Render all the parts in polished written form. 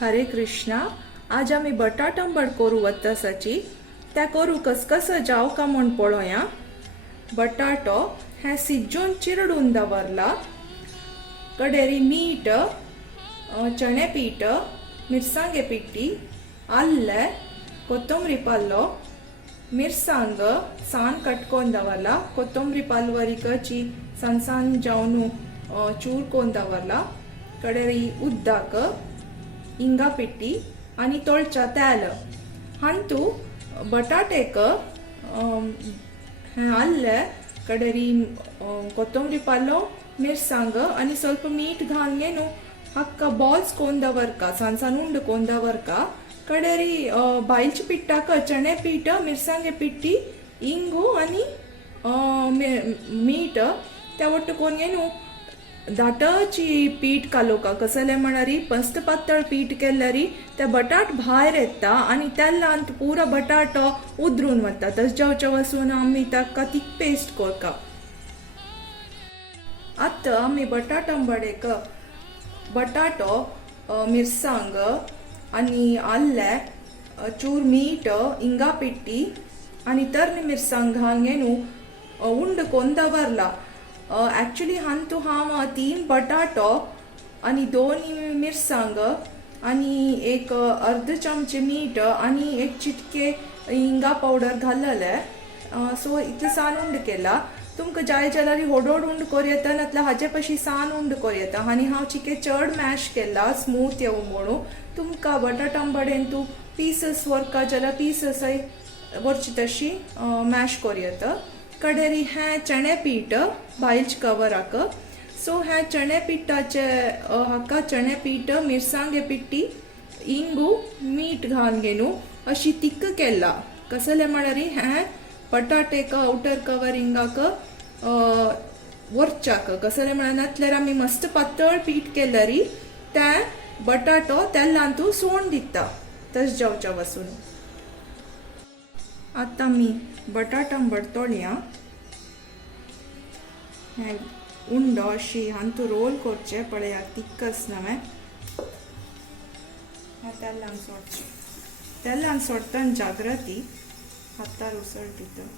हरे कृष्णा. आज आम्ही बटाट आंबट करू वत्तसाची. त्या करू कसकस जाव का म्हण पळोवया. बटाटो हे सिज्जून चिरडून दवरला. कडेरी मीठ, चणे पीठ, मिरसांगे पिट्टी, आल्ले, कोथंबरी पल्लो, मिरसांग सान कटकोन दवरला. कोथंबरी पल्वरिकची सान सान जावनू चूर कोन दवरला. कडेरी उद्दाक, इंगा पिट्टी आणि तोळचा तेल. हंतू बटाटेक आल्ले, कडेरी कोथंबरी पल्लो, मिरसांग आणि ಸ್ವಲ್ಪ मीठ घालून हक्क बॉल्स कोन दवरका, सान सान उंड कोन दवरका. कडेरी बायलची पिट्टाक चणे पीठ, मिरसांगे पिट्टी, इंगू आणि मीठ त्या ಒಟ್ಟು कोन दाटाची पीठ कालोका. कसले म्हणरी मस्त पातळ पीठ केल्यारी ते बटाट भायर येता आणि त्याला अंत पुरा बटाटो उदरून वता. तसच्या वसून आम्ही ताका थिक पेस्ट करका. आता आम्ही बटाट आंबडेक बटाटो, मिरसांग आणि आल्ले, चूर मीठ, इंगा पिट्टी आणि तर्नी मिरसांग घालून उंड कोन दवरला. ॲक्च्युली हांतू हांव 3 बटाटो आणि 2 मिरसांग आणि एक अर्ध चमचे मीठ आणि एक चिटके इंगा पावडर घालले. सो इतले सान उंड केला. तुमकां जाय जाल्यार होडोड उंड करूं येता, नातल्यार हाचे पशी सान उंड करूं येता. आनी हांव चिके चड मॅश केला स्मूथ येवं म्हणून. तुमकां बटाट आंबडेन तूं पीसस व्हरका जाल्यार पीसस व्हरची तशी मॅश करूं येता. कडेरी हे चणे पीठ बायलच कवराक. सो हे चणे पिठाचे हाका चणे पीठ, मिरसांगे पिट्टी, इंगू, मीठ घालून अशी तिक्क केला. कसले म्हळ्यार हे बटाटेक आउटर कवरिंगाक वरच्याक. कसले म्हळ्यार नातल्यार आमी मस्त पातळ पीठ केल्यारी ते बटाटो तेलान तूं सोण दिता तस जावच्या वसून. आता मी बटाट आंबट तोळया. हे उंड अशी हांतू रोल करचे पळया तिक्कस नवे. तेलान सोडचे. तेलान सोडतना जागृती हातार उसळ दिता.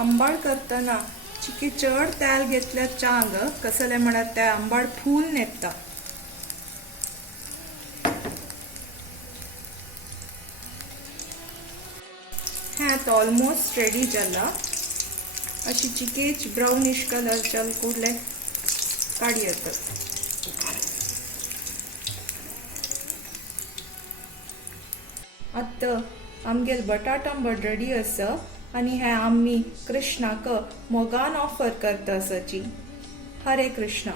आंबाड करतना चिके चड तेल घेतल्यार चांग. कसले म्हळ्यार ते आंबाड फूल नेता. हे आता ऑलमोस्ट रेडी जाला. अशी चिकेच ब्राउनिश कलर जाल कुडले काडी येता. आता आमगेल बटाट आंबट रेडी आसा आणि हे आम्ही कृष्णाक मोगान ऑफर करता आसाची. हरे कृष्णा.